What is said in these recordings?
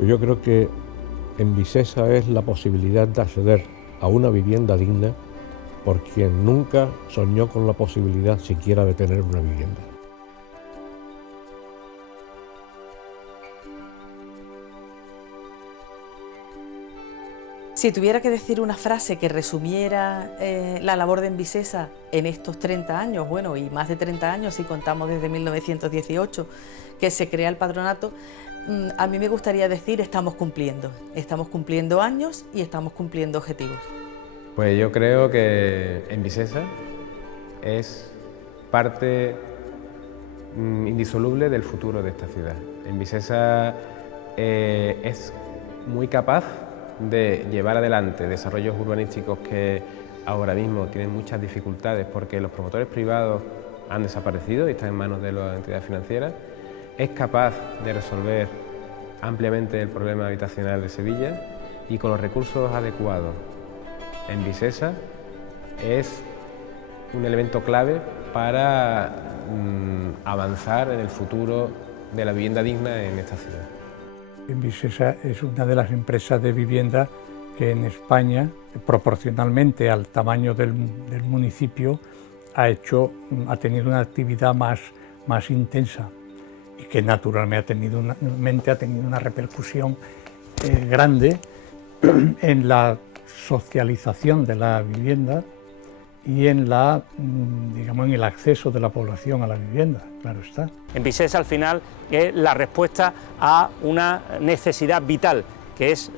Pues yo creo que en Vicesa es la posibilidad de acceder a una vivienda digna por quien nunca soñó con la posibilidad siquiera de tener una vivienda. Si tuviera que decir una frase que resumiera la labor de Envisesa en estos 30 años, bueno, y más de 30 años si contamos desde 1918 que se crea el patronato, a mí me gustaría decir estamos cumpliendo años y estamos cumpliendo objetivos. Pues yo creo que Envisesa es parte indisoluble del futuro de esta ciudad. Envisesa es muy capaz de llevar adelante desarrollos urbanísticos que ahora mismo tienen muchas dificultades porque los promotores privados han desaparecido y están en manos de las entidades financieras. Es capaz de resolver ampliamente el problema habitacional de Sevilla y con los recursos adecuados. Envisesa es un elemento clave para avanzar en el futuro de la vivienda digna en esta ciudad. Envisesa es una de las empresas de vivienda que en España, proporcionalmente al tamaño del municipio, ha tenido una actividad más intensa y que naturalmente ha tenido una repercusión grande en la socialización de la vivienda y en en el acceso de la población a la vivienda, claro está. Envisesa al final es la respuesta a una necesidad vital, que es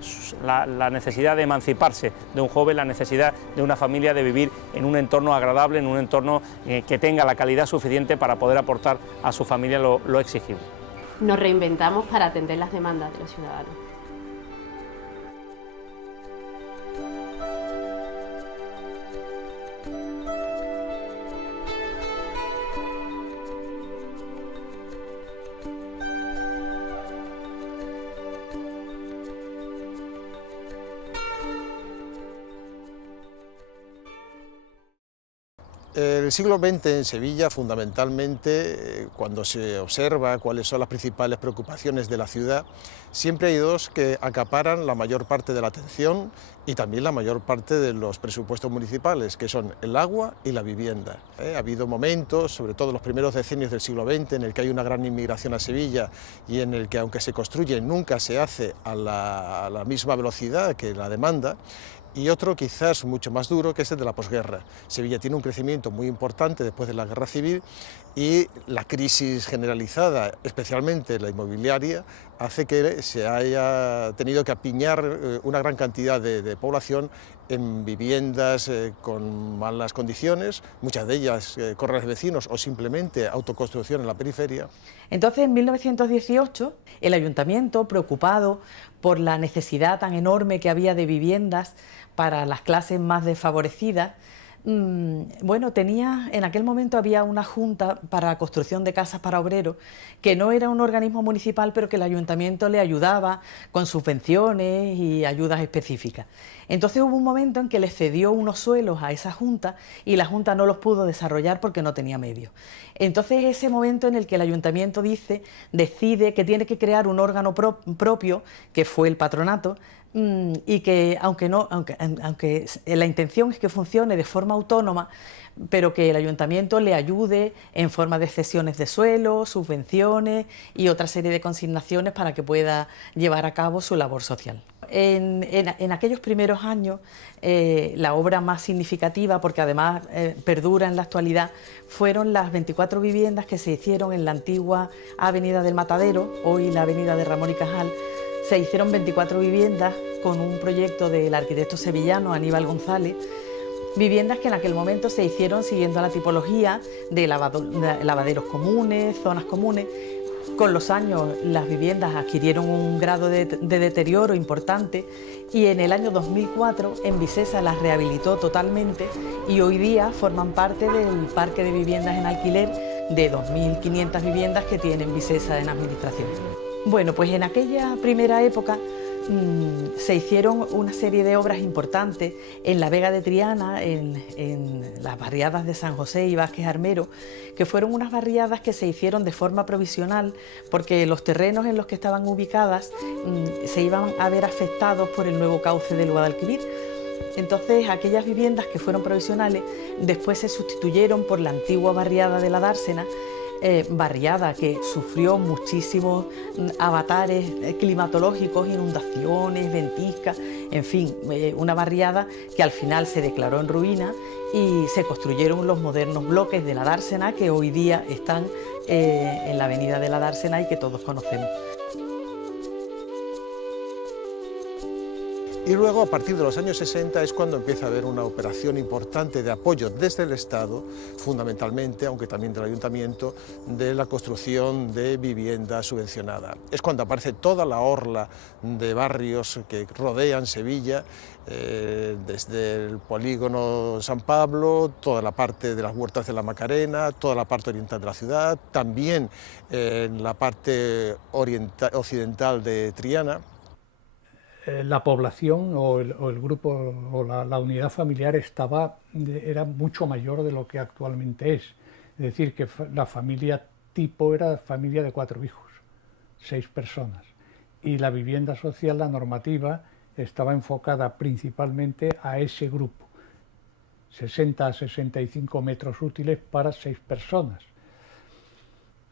la necesidad de emanciparse de un joven, la necesidad de una familia de vivir en un entorno agradable, en un entorno que tenga la calidad suficiente para poder aportar a su familia lo exigible. Nos reinventamos para atender las demandas de los ciudadanos. El siglo XX en Sevilla, fundamentalmente, cuando se observa cuáles son las principales preocupaciones de la ciudad, siempre hay dos que acaparan la mayor parte de la atención y también la mayor parte de los presupuestos municipales, que son el agua y la vivienda. Ha habido momentos, sobre todo en los primeros decenios del siglo XX, en el que hay una gran inmigración a Sevilla y en el que, aunque se construye, nunca se hace a la misma velocidad que la demanda. Y otro quizás mucho más duro, que es el de la posguerra. Sevilla tiene un crecimiento muy importante después de la guerra civil y la crisis generalizada, especialmente la inmobiliaria, hace que se haya tenido que apiñar una gran cantidad de población en viviendas con malas condiciones, muchas de ellas corrales de vecinos o simplemente autoconstrucción en la periferia. Entonces, en 1918, el ayuntamiento, preocupado por la necesidad tan enorme que había de viviendas para las clases más desfavorecidas, bueno, en aquel momento había una junta para la construcción de casas para obreros, que no era un organismo municipal, pero que el ayuntamiento le ayudaba con subvenciones y ayudas específicas. Entonces hubo un momento en que le cedió unos suelos a esa junta y la junta no los pudo desarrollar porque no tenía medios. Entonces ese momento en el que el ayuntamiento decide que tiene que crear un órgano propio, que fue el patronato, y que aunque la intención es que funcione de forma autónoma, pero que el ayuntamiento le ayude en forma de cesiones de suelo, subvenciones y otra serie de consignaciones para que pueda llevar a cabo su labor social. En aquellos primeros años, la obra más significativa, porque además perdura en la actualidad, fueron las 24 viviendas que se hicieron en la antigua Avenida del Matadero, hoy la Avenida de Ramón y Cajal. Se hicieron 24 viviendas con un proyecto del arquitecto sevillano Aníbal González, viviendas que en aquel momento se hicieron siguiendo la tipología de lavaderos comunes, zonas comunes. Con los años las viviendas adquirieron un grado de deterioro importante y en el año 2004 Envisesa las rehabilitó totalmente y hoy día forman parte del parque de viviendas en alquiler de 2.500 viviendas que tiene Envisesa en administración. Bueno, pues en aquella primera época se hicieron una serie de obras importantes en la Vega de Triana, en las barriadas de San José y Vázquez Armero, que fueron unas barriadas que se hicieron de forma provisional porque los terrenos en los que estaban ubicadas se iban a ver afectados por el nuevo cauce del Guadalquivir. Entonces, aquellas viviendas que fueron provisionales después se sustituyeron por la antigua barriada de la Dársena, barriada que sufrió muchísimos avatares climatológicos, inundaciones, ventiscas, en fin, una barriada que al final se declaró en ruina y se construyeron los modernos bloques de la Dársena que hoy día están en la avenida de la Dársena y que todos conocemos. Y luego, a partir de los años 60, es cuando empieza a haber una operación importante de apoyo desde el Estado, fundamentalmente, aunque también del Ayuntamiento, de la construcción de vivienda subvencionada. Es cuando aparece toda la orla de barrios que rodean Sevilla, desde el polígono San Pablo, toda la parte de las huertas de la Macarena, toda la parte oriental de la ciudad, también en la parte occidental de Triana. La población o el grupo o la unidad familiar era mucho mayor de lo que actualmente es. Es decir, que la familia tipo era familia de 4 hijos, 6 personas. Y la vivienda social, la normativa, estaba enfocada principalmente a ese grupo. 60 a 65 metros útiles para 6 personas.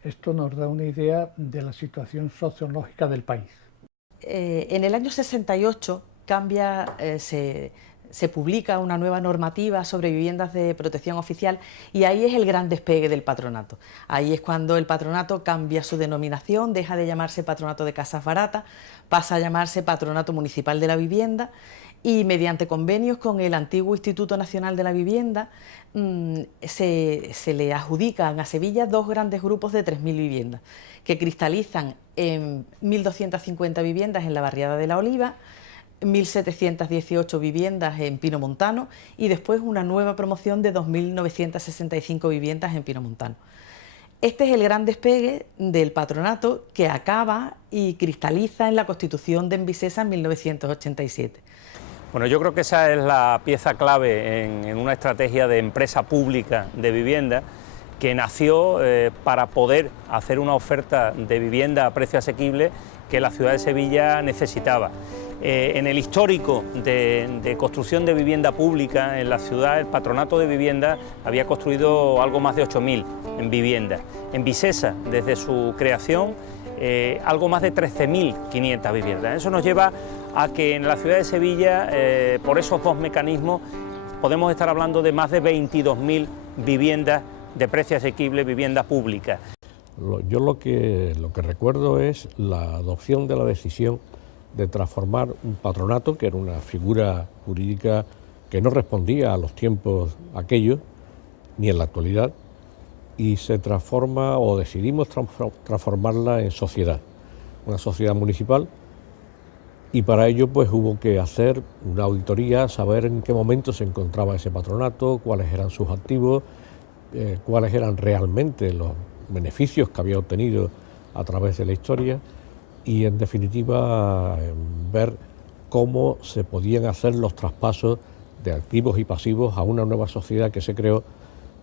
Esto nos da una idea de la situación sociológica del país. En el año 68 se publica una nueva normativa sobre viviendas de protección oficial y ahí es el gran despegue del patronato. Ahí es cuando el patronato cambia su denominación, deja de llamarse Patronato de Casas Baratas, pasa a llamarse Patronato Municipal de la Vivienda y mediante convenios con el antiguo Instituto Nacional de la Vivienda se le adjudican a Sevilla 2 grandes grupos de 3.000 viviendas que cristalizan en 1.250 viviendas en la barriada de la Oliva, 1.718 viviendas en Pino Montano y después una nueva promoción de 2.965 viviendas en Pino Montano. Este es el gran despegue del patronato que acaba y cristaliza en la Constitución de Envisesa en 1987. Bueno, yo creo que esa es la pieza clave en una estrategia de empresa pública de vivienda que nació para poder hacer una oferta de vivienda a precio asequible que la ciudad de Sevilla necesitaba. En el histórico de construcción de vivienda pública en la ciudad, el Patronato de Vivienda había construido algo más de 8.000 viviendas. En Envisesa, desde su creación, algo más de 13.500 viviendas. Eso nos lleva a que en la ciudad de Sevilla, por esos 2 mecanismos, podemos estar hablando de más de 22.000 viviendas de precio asequible, vivienda pública. Yo lo que recuerdo es la adopción de la decisión de transformar un patronato, que era una figura jurídica que no respondía a los tiempos aquellos, ni en la actualidad, y se transforma, o decidimos transformarla en sociedad, una sociedad municipal, y para ello pues hubo que hacer una auditoría, saber en qué momento se encontraba ese patronato, cuáles eran sus activos, cuáles eran realmente los beneficios que había obtenido a través de la historia y en definitiva ver cómo se podían hacer los traspasos de activos y pasivos a una nueva sociedad que se creó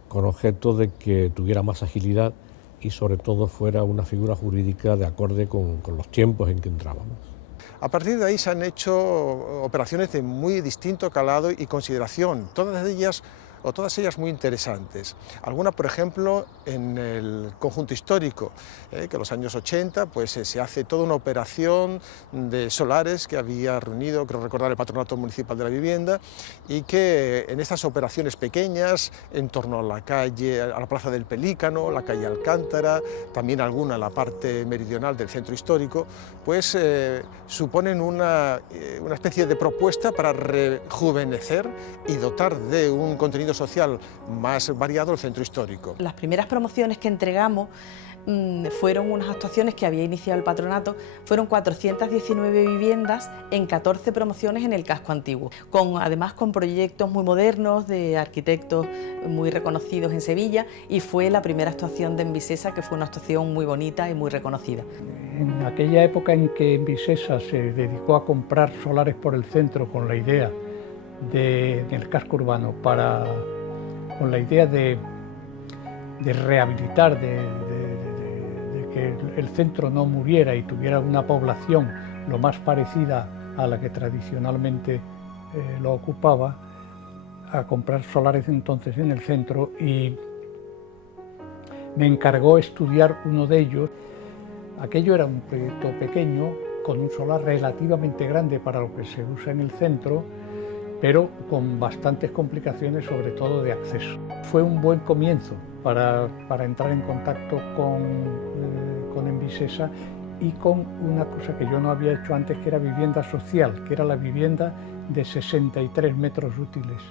con objeto de que tuviera más agilidad y sobre todo fuera una figura jurídica de acorde con los tiempos en que entrábamos. A partir de ahí se han hecho operaciones de muy distinto calado y consideración, todas ellas muy interesantes. Algunas, por ejemplo, en el conjunto histórico, que en los años 80 pues, se hace toda una operación de solares que había reunido, creo recordar, el Patronato Municipal de la Vivienda, y que en estas operaciones pequeñas, en torno a la calle, a la Plaza del Pelícano, la calle Alcántara, también alguna en la parte meridional del centro histórico, pues suponen una especie de propuesta para rejuvenecer y dotar de un contenido social más variado el centro histórico. Las primeras promociones que entregamos fueron unas actuaciones que había iniciado el patronato, fueron 419 viviendas en 14 promociones en el casco antiguo, además con proyectos muy modernos de arquitectos muy reconocidos en Sevilla, y fue la primera actuación de Envisesa, que fue una actuación muy bonita y muy reconocida. En aquella época en que Envisesa se dedicó a comprar solares por el centro con la idea del casco urbano, con la idea de rehabilitar, de que el centro no muriera y tuviera una población lo más parecida a la que tradicionalmente lo ocupaba, a comprar solares entonces en el centro, y me encargó estudiar uno de ellos. Aquello era un proyecto pequeño, con un solar relativamente grande para lo que se usa en el centro, pero con bastantes complicaciones, sobre todo de acceso. Fue un buen comienzo para entrar en contacto con Envisesa y con una cosa que yo no había hecho antes, que era vivienda social, que era la vivienda de 63 metros útiles,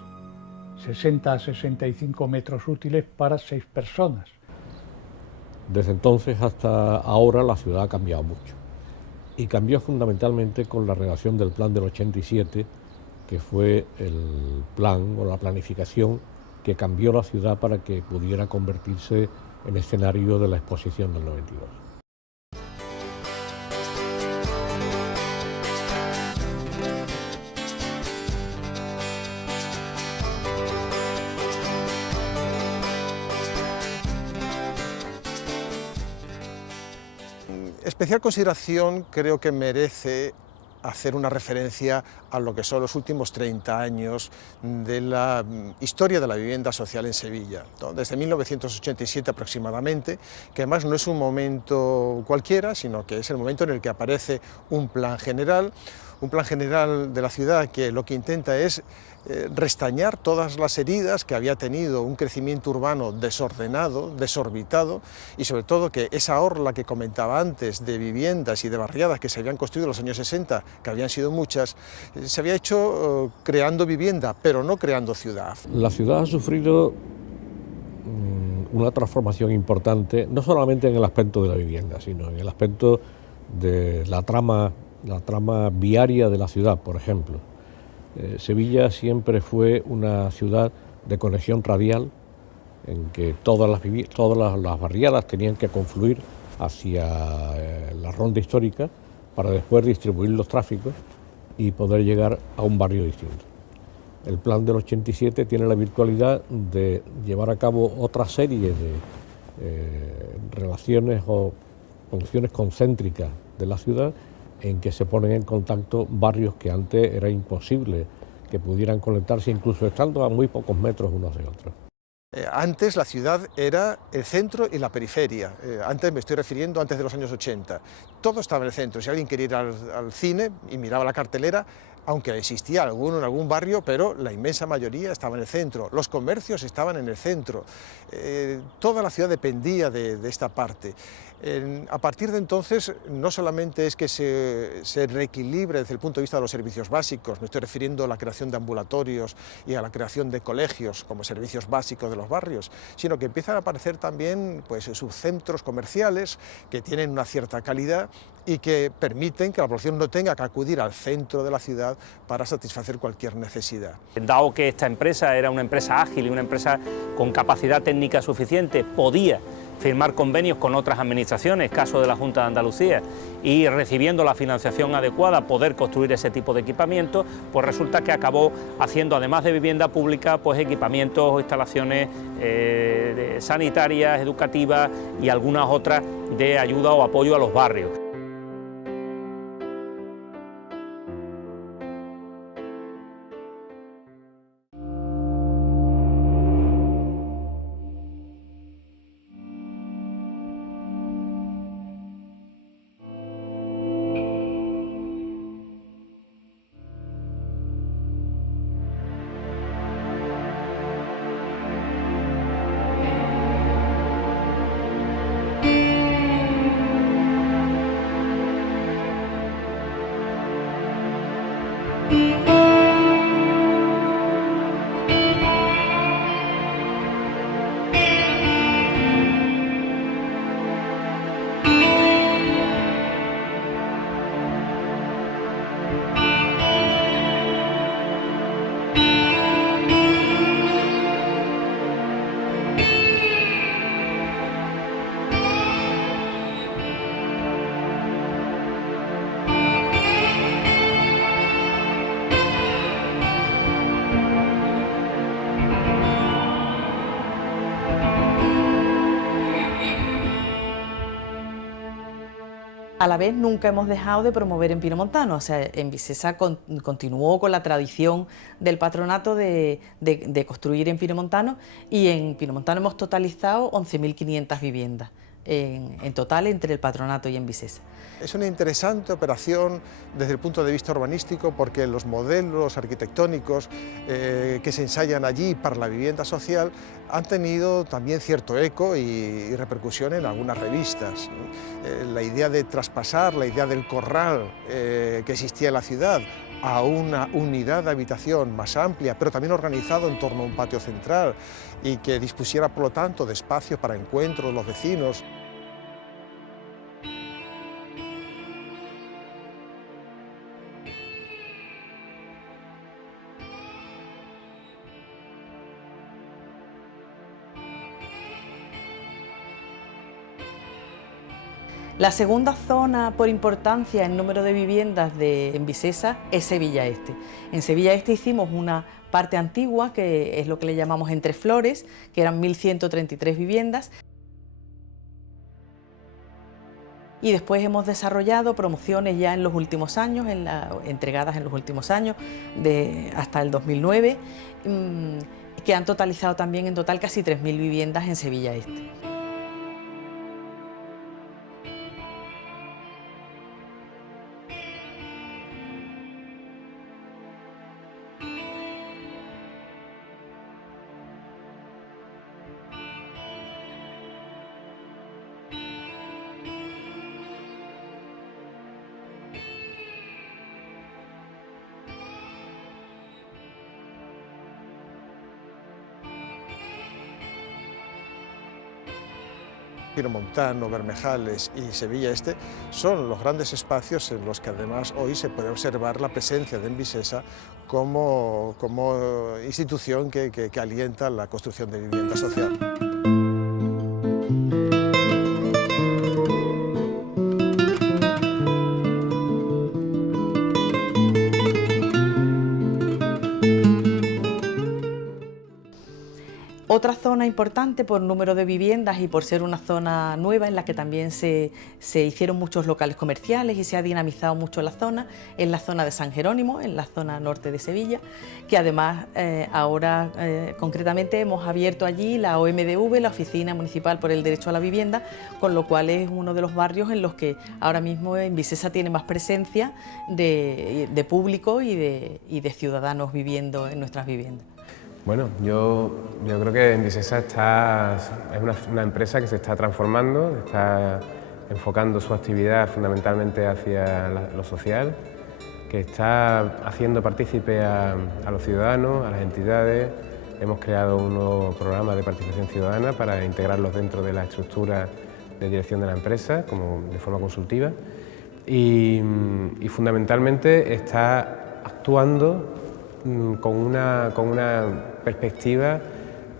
60 a 65 metros útiles para 6 personas. Desde entonces hasta ahora la ciudad ha cambiado mucho, y cambió fundamentalmente con la redacción del Plan del 87, que fue el plan o la planificación que cambió la ciudad para que pudiera convertirse en escenario de la exposición del 92. Especial consideración creo que merece hacer una referencia a lo que son los últimos 30 años de la historia de la vivienda social en Sevilla, ¿no? Desde 1987 aproximadamente, que además no es un momento cualquiera, sino que es el momento en el que aparece un plan general de la ciudad que lo que intenta es restañar todas las heridas que había tenido un crecimiento urbano desordenado, desorbitado, y sobre todo que esa orla que comentaba antes de viviendas y de barriadas que se habían construido en los años 60, que habían sido muchas, se había hecho creando vivienda, pero no creando ciudad. La ciudad ha sufrido una transformación importante, no solamente en el aspecto de la vivienda, sino en el aspecto de la trama viaria de la ciudad, por ejemplo. Sevilla siempre fue una ciudad de conexión radial, en que todas las barriadas tenían que confluir hacia la ronda histórica para después distribuir los tráficos y poder llegar a un barrio distinto. El plan del 87 tiene la virtualidad de llevar a cabo otra serie de relaciones o funciones concéntricas de la ciudad, en que se ponen en contacto barrios que antes era imposible que pudieran conectarse, incluso estando a muy pocos metros unos de otros. Antes la ciudad era el centro y la periferia. Antes me estoy refiriendo antes de los años 80. Todo estaba en el centro. Si alguien quería ir al cine y miraba la cartelera, aunque existía alguno en algún barrio, pero la inmensa mayoría estaba en el centro. Los comercios estaban en el centro. Toda la ciudad dependía de esta parte. A partir de entonces, no solamente es que se reequilibre desde el punto de vista de los servicios básicos, me estoy refiriendo a la creación de ambulatorios y a la creación de colegios como servicios básicos de los barrios, sino que empiezan a aparecer también subcentros comerciales que tienen una cierta calidad y que permiten que la población no tenga que acudir al centro de la ciudad para satisfacer cualquier necesidad. Dado que esta empresa era una empresa ágil y una empresa con capacidad técnica suficiente, podía firmar convenios con otras administraciones, caso de la Junta de Andalucía, y recibiendo la financiación adecuada poder construir ese tipo de equipamientos, pues resulta que acabó haciendo, además de vivienda pública, pues equipamientos o instalaciones sanitarias, educativas y algunas otras de ayuda o apoyo a los barrios. A la vez nunca hemos dejado de promover en Pino Montano, o sea, en Vicesa continuó con la tradición del patronato de construir en Pino Montano, y en Pino Montano hemos totalizado 11.500 viviendas en total entre el patronato y en Vicesa. Es una interesante operación desde el punto de vista urbanístico, porque los modelos arquitectónicos que se ensayan allí para la vivienda social han tenido también cierto eco y repercusión en algunas revistas. La idea de traspasar la idea del corral que existía en la ciudad a una unidad de habitación más amplia, pero también organizado en torno a un patio central y que dispusiera, por lo tanto, de espacio para encuentros los vecinos. La segunda zona por importancia en número de viviendas en Vicesa es Sevilla Este. En Sevilla Este hicimos una parte antigua, que es lo que le llamamos Entre Flores, que eran 1.133 viviendas. Y después hemos desarrollado promociones ya en los últimos años, entregadas en los últimos años, hasta el 2009, que han totalizado también en total casi 3.000 viviendas en Sevilla Este. Pino Montano, Bermejales y Sevilla Este son los grandes espacios en los que además hoy se puede observar la presencia de Envisesa como institución que alienta la construcción de vivienda social. Otra zona importante por número de viviendas y por ser una zona nueva en la que también se hicieron muchos locales comerciales y se ha dinamizado mucho la zona, es la zona de San Jerónimo, en la zona norte de Sevilla, que además ahora concretamente hemos abierto allí la OMDV, la Oficina Municipal por el Derecho a la Vivienda, con lo cual es uno de los barrios en los que ahora mismo en Vicesa tiene más presencia de público y de ciudadanos viviendo en nuestras viviendas. Bueno, yo creo que Envisesa es una empresa que se está transformando, está enfocando su actividad fundamentalmente hacia lo social, que está haciendo partícipe a los ciudadanos, a las entidades. Hemos creado un nuevo programa de participación ciudadana para integrarlos dentro de la estructura de dirección de la empresa, como de forma consultiva, y fundamentalmente está actuando con una perspectiva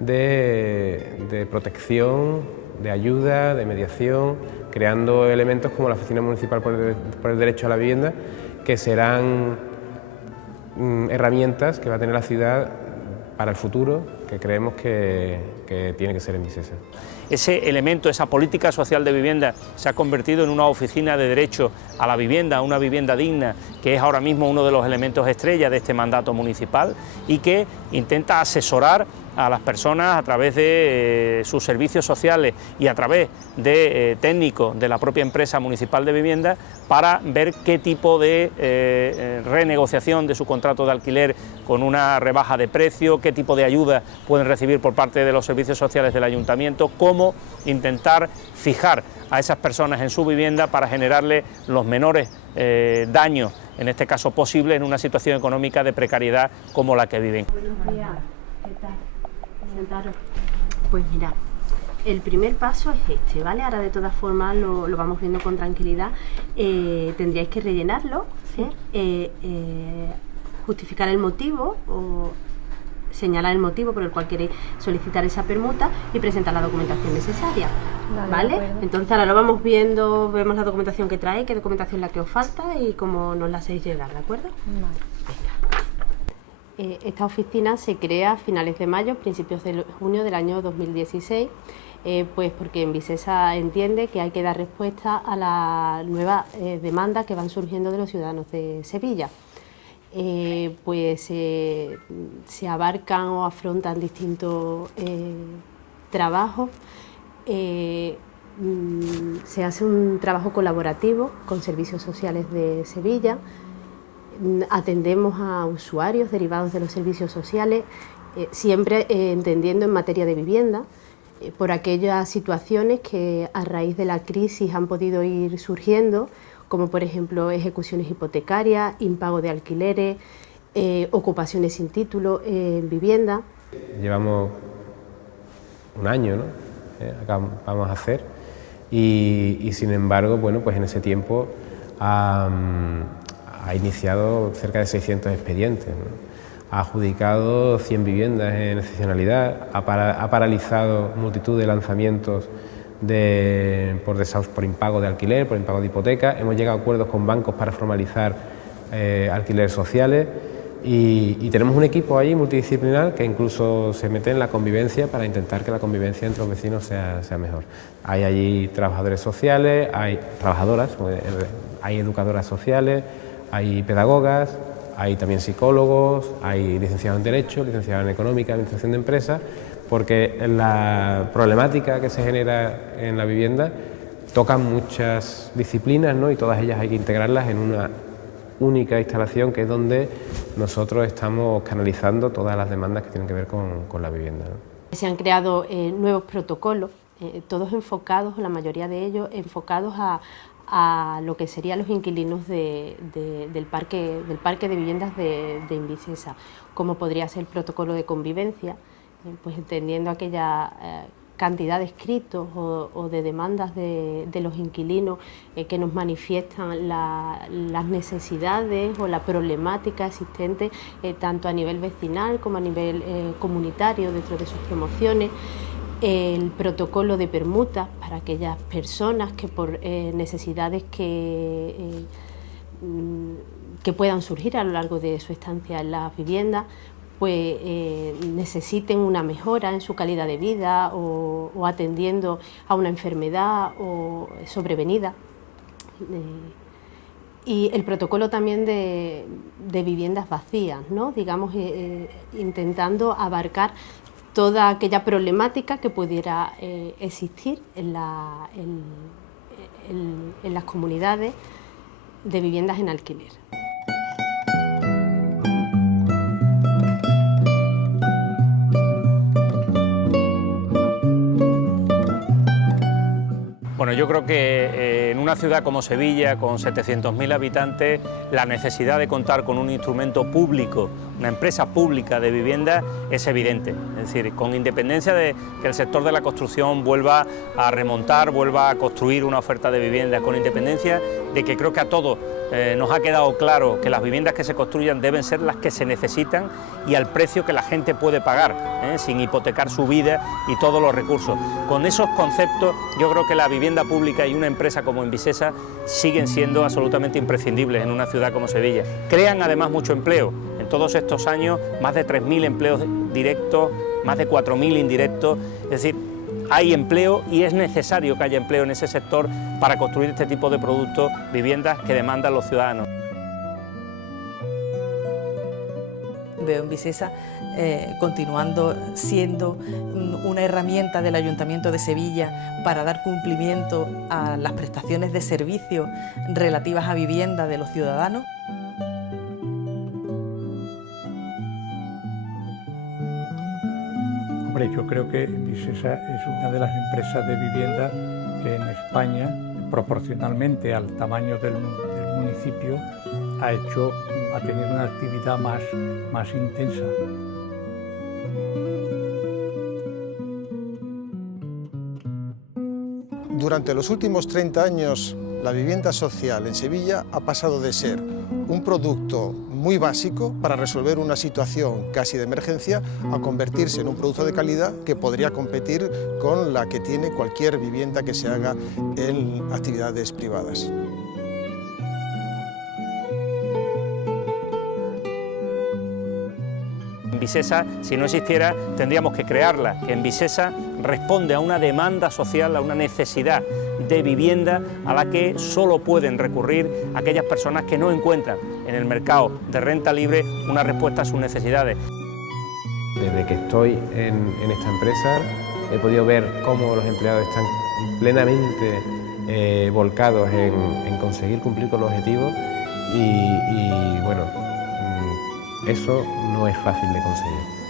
de protección, de ayuda, de mediación, creando elementos como la Oficina Municipal por el Derecho a la Vivienda, que serán herramientas que va a tener la ciudad para el futuro, que creemos que tiene que ser en Vicesa. Ese elemento, esa política social de vivienda se ha convertido en una oficina de derecho a la vivienda, una vivienda digna, que es ahora mismo uno de los elementos estrella de este mandato municipal y que intenta asesorar a las personas a través de sus servicios sociales y a través de técnicos de la propia empresa municipal de vivienda para ver qué tipo de renegociación de su contrato de alquiler con una rebaja de precio, qué tipo de ayuda pueden recibir por parte de los servicios sociales del ayuntamiento, cómo intentar fijar a esas personas en su vivienda para generarle los menores daños, en este caso posible, en una situación económica de precariedad como la que viven. Buenos días, ¿qué tal? Sentaros. Pues mira, el primer paso es este, ¿vale? Ahora de todas formas lo vamos viendo con tranquilidad. Tendríais que rellenarlo, justificar el motivo o señalar el motivo por el cual queréis solicitar esa permuta y presentar la documentación necesaria, ¿vale? Entonces ahora lo vamos viendo, vemos la documentación que trae, qué documentación es la que os falta y cómo nos la hacéis llegar, ¿de acuerdo? Vale. Venga. Esta oficina se crea a finales de mayo, principios de junio del año 2016, pues porque Envisesa entiende que hay que dar respuesta a la nueva demanda que van surgiendo de los ciudadanos de Sevilla. Se abarcan o afrontan distintos trabajos. Se hace un trabajo colaborativo con servicios sociales de Sevilla. Atendemos a usuarios derivados de los servicios sociales, siempre entendiendo en materia de vivienda, por aquellas situaciones que a raíz de la crisis han podido ir surgiendo, como por ejemplo ejecuciones hipotecarias, impago de alquileres, ocupaciones sin título en vivienda. Llevamos un año, ¿no? Vamos a hacer, y sin embargo, bueno, pues en ese tiempo ha iniciado cerca de 600 expedientes, ¿no? Ha adjudicado 100 viviendas en excepcionalidad, ha paralizado multitud de lanzamientos por desahucio, por impago de alquiler, por impago de hipoteca. Hemos llegado a acuerdos con bancos para formalizar alquileres sociales y tenemos un equipo ahí multidisciplinar que incluso se mete en la convivencia para intentar que la convivencia entre los vecinos sea mejor. Hay allí trabajadores sociales, hay trabajadoras, hay educadoras sociales, hay pedagogas, hay también psicólogos, hay licenciados en Derecho, licenciados en Económica, Administración de Empresas, porque la problemática que se genera en la vivienda toca muchas disciplinas, ¿no? Y todas ellas hay que integrarlas en una única instalación, que es donde nosotros estamos canalizando todas las demandas que tienen que ver con la vivienda, ¿no? Se han creado nuevos protocolos, todos enfocados, la mayoría de ellos enfocados a lo que serían los inquilinos del parque de viviendas de Envisesa, como podría ser el protocolo de convivencia, pues entendiendo aquella cantidad de escritos o de demandas de los inquilinos que nos manifiestan las necesidades o la problemática existente tanto a nivel vecinal como a nivel comunitario dentro de sus promociones. El protocolo de permuta para aquellas personas que por necesidades que puedan surgir a lo largo de su estancia en las viviendas, pues necesiten una mejora en su calidad de vida o atendiendo a una enfermedad o sobrevenida. Y el protocolo también de viviendas vacías, ¿no? Digamos, intentando abarcar toda aquella problemática que pudiera existir en las comunidades de viviendas en alquiler. Bueno, yo creo que en una ciudad como Sevilla, con 700.000 habitantes, la necesidad de contar con un instrumento público, una empresa pública de vivienda, es evidente. Es decir, con independencia de que el sector de la construcción vuelva a remontar, vuelva a construir una oferta de vivienda, con independencia de que creo que a todos nos ha quedado claro que las viviendas que se construyan deben ser las que se necesitan y al precio que la gente puede pagar, sin hipotecar su vida y todos los recursos. Con esos conceptos yo creo que la vivienda pública y una empresa como Envisesa siguen siendo absolutamente imprescindibles en una ciudad como Sevilla. Crean además mucho empleo. En todos estos años más de 3.000 empleos directos, más de 4.000 indirectos, es decir, hay empleo y es necesario que haya empleo en ese sector para construir este tipo de productos, viviendas que demandan los ciudadanos. Veo Envisesa continuando siendo una herramienta del Ayuntamiento de Sevilla para dar cumplimiento a las prestaciones de servicios relativas a vivienda de los ciudadanos. Hombre, yo creo que Envisesa es una de las empresas de vivienda que en España, proporcionalmente al tamaño del municipio, ha tenido una actividad más intensa. Durante los últimos 30 años, la vivienda social en Sevilla ha pasado de ser un producto muy básico para resolver una situación casi de emergencia a convertirse en un producto de calidad que podría competir con la que tiene cualquier vivienda que se haga en actividades privadas. Envisesa, si no existiera, tendríamos que crearla, que Envisesa responde a una demanda social, a una necesidad de vivienda a la que solo pueden recurrir aquellas personas que no encuentran en el mercado de renta libre una respuesta a sus necesidades. Desde que estoy en esta empresa he podido ver cómo los empleados están plenamente volcados en conseguir cumplir con los objetivos y bueno, eso no es fácil de conseguir.